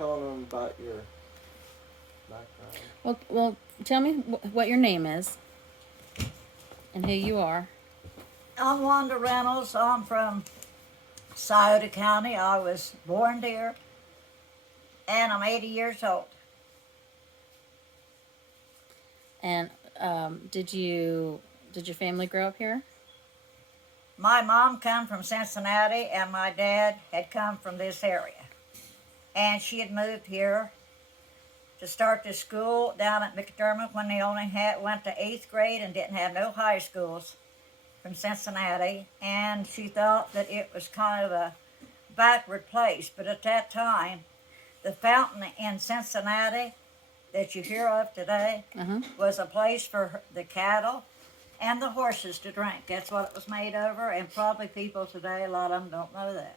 telling them about your background. Well, tell me what your name is and who you are. I'm Wanda Reynolds. I'm from Scioto County. I was born there, and I'm 80 years old. And did your family grow up here? My mom come from Cincinnati, and my dad had come from this area. And she had moved here to start the school down at McDermott when they only went to 8th grade and didn't have no high schools from Cincinnati. And she thought that it was kind of a backward place. But at that time, the fountain in Cincinnati that you hear of today was a place for the cattle and the horses to drink. That's what it was made over, and probably people today, a lot of them don't know that.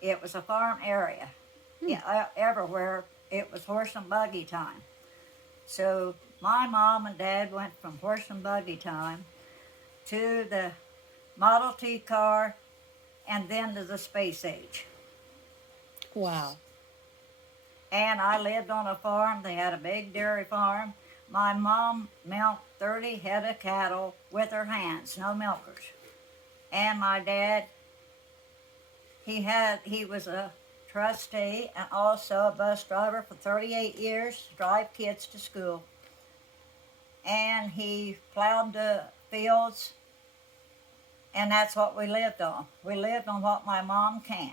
It was a farm area. Yeah, everywhere it was horse and buggy time. So my mom and dad went from horse and buggy time to the Model T car and then to the space age. Wow. And I lived on a farm. They had a big dairy farm. My mom milked 30 head of cattle with her hands, no milkers. And my dad, he was a trustee and also a bus driver for 38 years to drive kids to school. And he plowed the fields, and that's what we lived on. We lived on what my mom canned.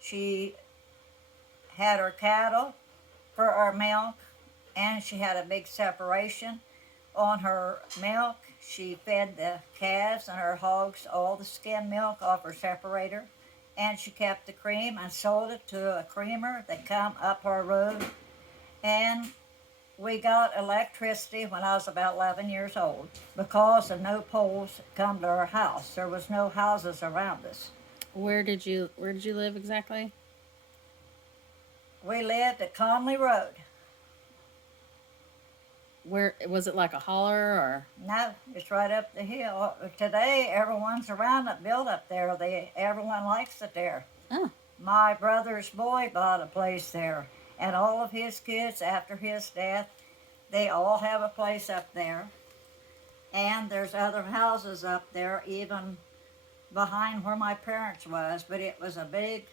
She had her cattle for our milk, and she had a big separation on her milk. She fed the calves and her hogs all the skim milk off her separator, and she kept the cream and sold it to a creamer that come up our road. And we got electricity when I was about 11 years old because of no poles come to our house. There was no houses around us. Where did you live exactly? We lived at Conley Road. Where was it, like a holler or? No, it's right up the hill. Today, everyone's around it, built up there. Everyone likes it there. Oh. My brother's boy bought a place there, and all of his kids after his death, they all have a place up there. And there's other houses up there, even behind where my parents was. But it was a big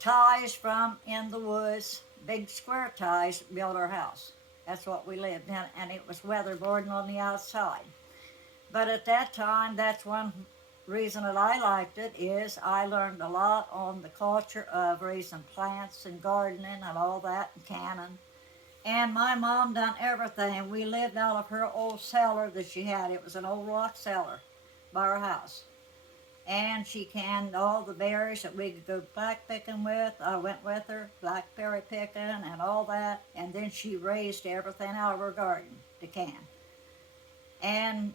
ties from in the woods, big square ties built our house. That's what we lived in, and it was weatherboarding on the outside. But at that time, that's one reason that I liked it, is I learned a lot on the culture of raising plants and gardening and all that and canning. And my mom done everything. We lived out of her old cellar that she had. It was an old rock cellar by our house. And she canned all the berries that we could go black picking with. I went with her, blackberry picking and all that. And then she raised everything out of her garden to can. And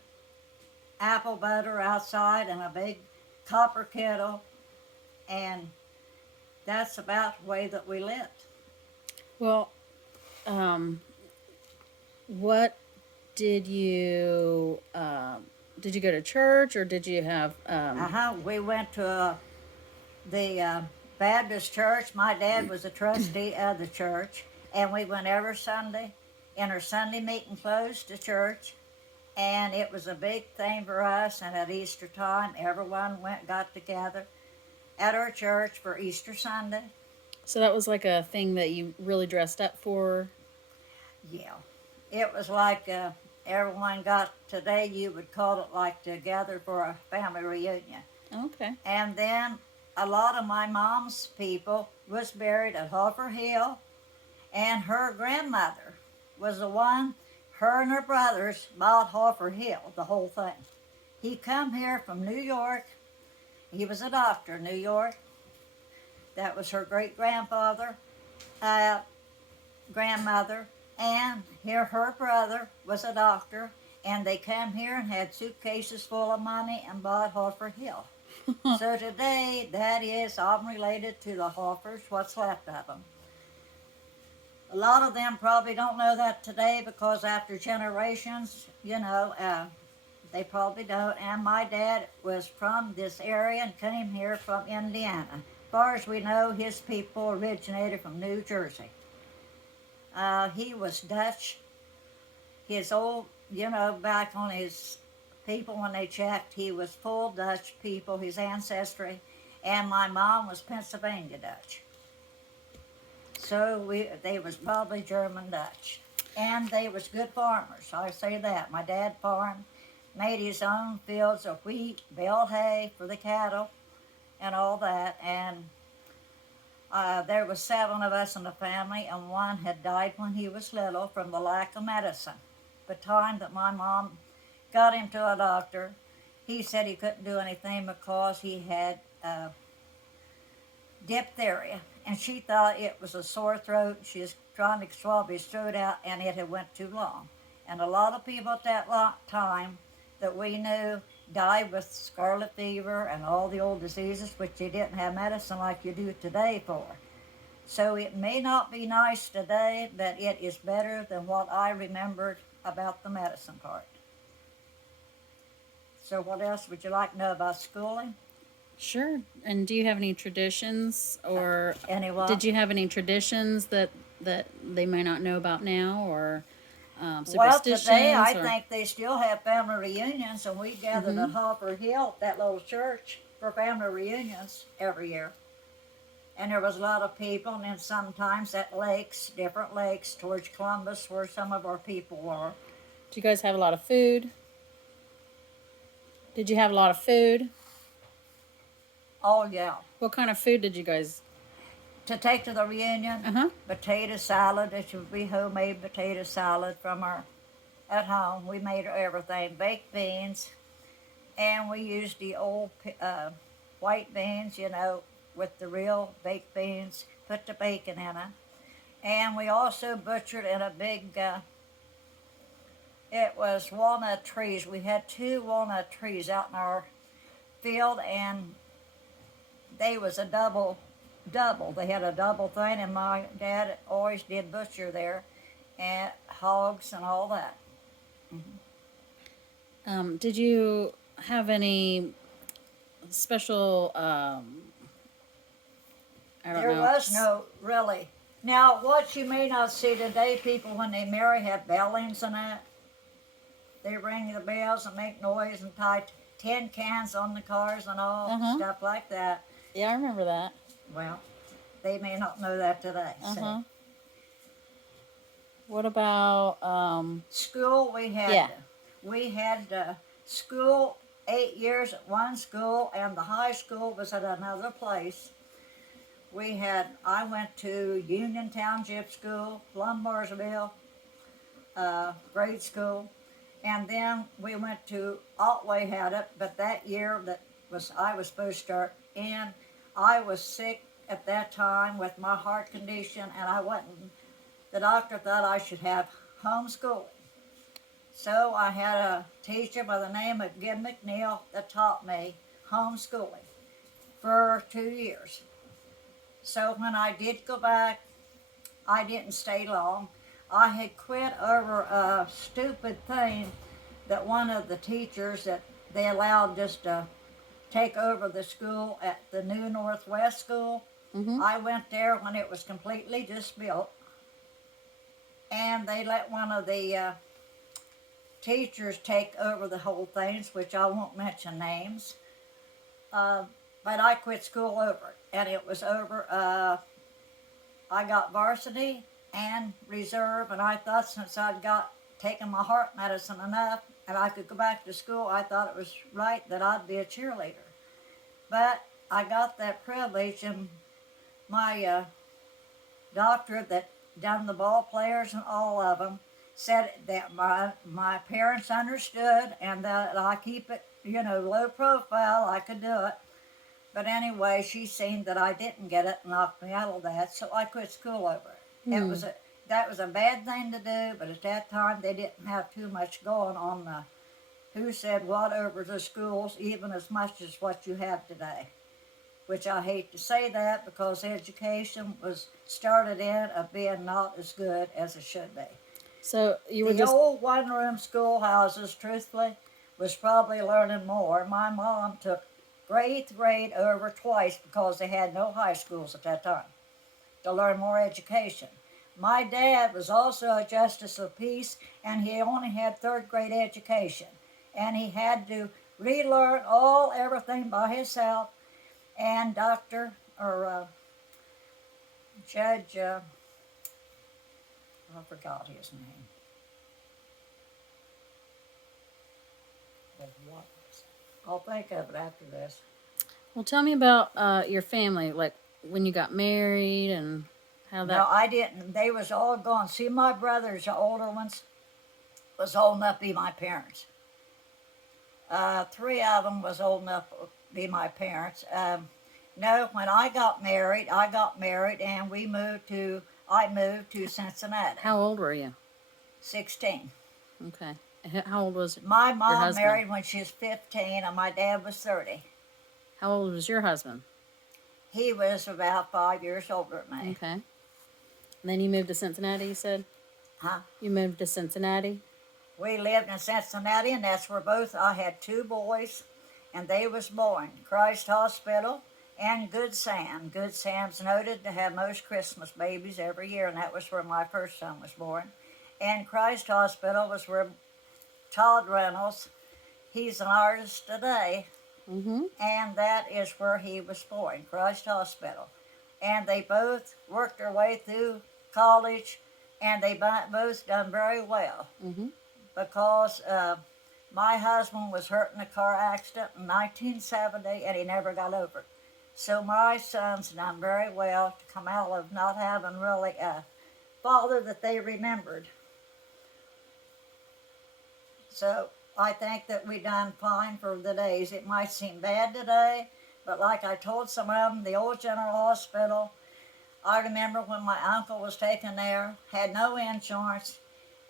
apple butter outside in a big copper kettle. And that's about the way that we lived. Well, what did you go to church, or did you have? We went to the Baptist church. My dad was a trustee of the church, and we went every Sunday in our Sunday meeting clothes to church, and it was a big thing for us. And at Easter time, everyone got together at our church for Easter Sunday. So that was like a thing that you really dressed up for? Yeah, it was like everyone got, today you would call it like together for a family reunion. Okay. And then a lot of my mom's people was buried at Hoffer Hill, and her grandmother was the one, her and her brothers bought Hoffer Hill, the whole thing. He come here from New York. He was a doctor in New York. That was her great-grandfather, grandmother, and here her brother was a doctor, and they come here and had suitcases full of money and bought Hoffer Hill. So today, I'm related to the Hoffers, what's left of them. A lot of them probably don't know that today because after generations, they probably don't. And my dad was from this area and came here from Indiana. far as we know, his people originated from New Jersey. He was Dutch. His old, back on his people when they checked, he was full Dutch people, his ancestry, and my mom was Pennsylvania Dutch. So they was probably German Dutch. And they was good farmers, I say that. My dad farmed, made his own fields of wheat, baled hay for the cattle, and all that. And there was 7 of us in the family, and one had died when he was little from the lack of medicine. The time that my mom got him to a doctor, he said he couldn't do anything because he had diphtheria, and she thought it was a sore throat. She was trying to swab his throat out, and it had went too long. And a lot of people at that time that we knew died with scarlet fever and all the old diseases, which they didn't have medicine like you do today for. So it may not be nice today, but it is better than what I remembered about the medicine part. So what else would you like to know about schooling? Sure. And do you have any traditions, or Anyone? did you have any traditions that they may not know about now, or Well, superstitions? today I or... think they still have family reunions, and we gathered at Hopper Hill, that little church, for family reunions every year. And there was a lot of people, and then sometimes at lakes, different lakes, towards Columbus, where some of our people were. Do you guys have a lot of food? Did you have a lot of food? Oh, yeah. What kind of food did you guys? To take to the reunion, potato salad. It should be homemade potato salad from our, at home. We made everything. Baked beans, and we used the old white beans, with the real baked beans, put the bacon in it. And we also butchered in a big, it was walnut trees. We had 2 walnut trees out in our field, and they was a double. They had a double thing, and my dad always did butcher there, and hogs and all that. Did you have any special? There was no really. Now, what you may not see today, people when they marry have bellings and that. They ring the bells and make noise and tie tin cans on the cars and all stuff like that. Yeah, I remember that. Well, they may not know that today. So. What about School? We had school 8 years at one school, and the high school was at another place. I went to Union Township School, Plumbarsville, grade school, and then we went to Otway had it, but that year I was supposed to start in. I was sick at that time with my heart condition, and I wasn't. The doctor thought I should have homeschooling. So I had a teacher by the name of Gib McNeil that taught me homeschooling for 2 years. So when I did go back, I didn't stay long. I had quit over a stupid thing that one of the teachers that they allowed just to take over the school at the new Northwest School. I went there when it was completely just built, and they let one of the teachers take over the whole things, which I won't mention names. But I quit school over it, and it was over. I got varsity and reserve, and I thought since I'd taken my heart medicine enough and I could go back to school, I thought it was right that I'd be a cheerleader. But I got that privilege, and my doctor that done the ball players and all of them said that my parents understood, and that I keep it, low profile, I could do it. But anyway, she seen that I didn't get it and knocked me out of that, so I quit school over it. That was a bad thing to do, but at that time they didn't have too much going on who said what over the schools, even as much as what you have today. Which I hate to say that, because education was started in of being not as good as it should be. So you were the old one-room schoolhouses, truthfully, was probably learning more. My mom took 8th grade over twice because they had no high schools at that time to learn more education. My dad was also a justice of peace, and he only had 3rd grade education, and he had to relearn everything by himself. And Judge, I forgot his name. I'll think of it after this. Well, tell me about your family, like when you got married and how that. No, I didn't. They was all gone. See, my brothers, the older ones, was old enough to be my parents. 3 of them was old enough to be my parents. No, when I got married, and I moved to Cincinnati. How old were you? 16. Okay. How old was My your mom husband? married when she was 15, and my dad was 30. How old was your husband? He was about 5 years older than me. Okay. And then you moved to Cincinnati, you said? Huh? You moved to Cincinnati? We lived in Cincinnati, and that's where I had 2 boys, and they was born. Christ Hospital and Good Sam. Good Sam's noted to have most Christmas babies every year, and that was where my first son was born. And Christ Hospital was where Todd Reynolds, he's an artist today, Mm-hmm. and that is where he was born, Christ Hospital. And they both worked their way through college, and they both done very well. Mm-hmm. Because my husband was hurt in a car accident in 1970, and he never got over it. So my sons done very well to come out of not having really a father that they remembered. So I think that we done fine for the days. It might seem bad today, but like I told some of them, the old General Hospital, I remember when my uncle was taken there, had no insurance,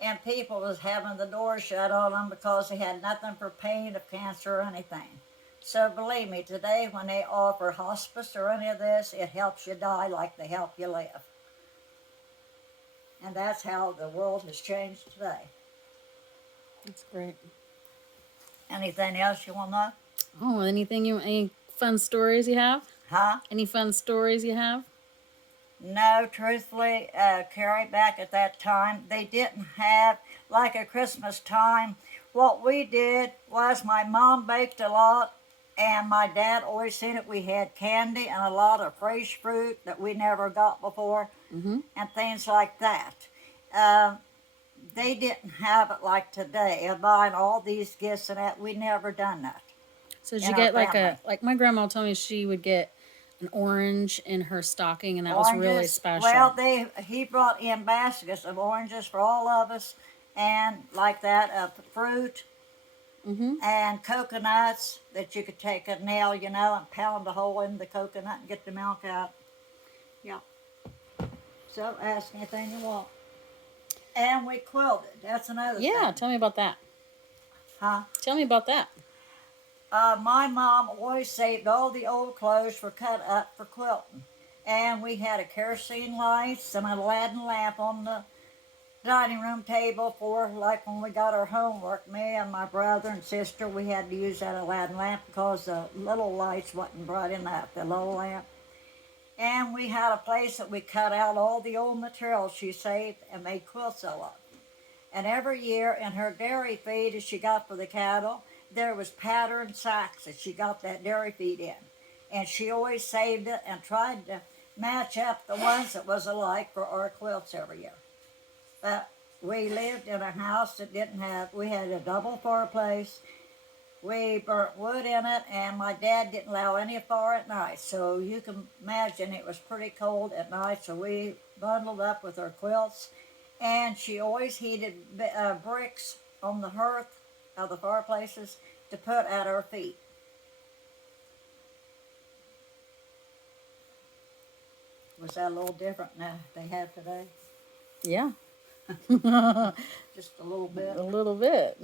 and people was having the doors shut on them because they had nothing for pain of cancer or anything. So believe me, today when they offer hospice or any of this, it helps you die like they help you live. And that's how the world has changed today. That's great. Anything else you want to know? Oh, any fun stories you have? Huh? Any fun stories you have? No, truthfully, Carrie, back at that time, they didn't have, like at Christmas time, what we did was my mom baked a lot, and my dad always seen it. We had candy and a lot of fresh fruit that we never got before, Mm-hmm. and things like that. They didn't have it like today, of buying all these gifts and that. We never done that. So did In you our get family. like my grandma told me she would get an orange in her stocking, and that was really Oranges, special. well, he brought in baskets of oranges for all of us, and like that of fruit Mm-hmm. and coconuts that you could take a nail, and pound a hole in the coconut and get the milk out. Yeah. So ask anything you want. And we quilted. That's another Yeah, thing. tell me about that. Huh? Tell me about that. My mom always saved all the old clothes for cut up for quilting. And we had a kerosene lights and an Aladdin lamp on the dining room table for, like, when we got our homework. Me and my brother and sister, we had to use that Aladdin lamp because the little lights wasn't bright enough, the little lamp. And we had a place that we cut out all the old material she saved and made quilts out of. And every year in her dairy feed that she got for the cattle, there was patterned sacks that she got that dairy feed in. And she always saved it and tried to match up the ones that was alike for our quilts every year. But we lived in a house that we had a double fireplace. We burnt wood in it, and my dad didn't allow any fire at night. So you can imagine it was pretty cold at night, so we bundled up with our quilts. And she always heated bricks on the hearth of the fireplaces to put at our feet. Was that a little different than they have today? Yeah. Just a little bit. A little bit.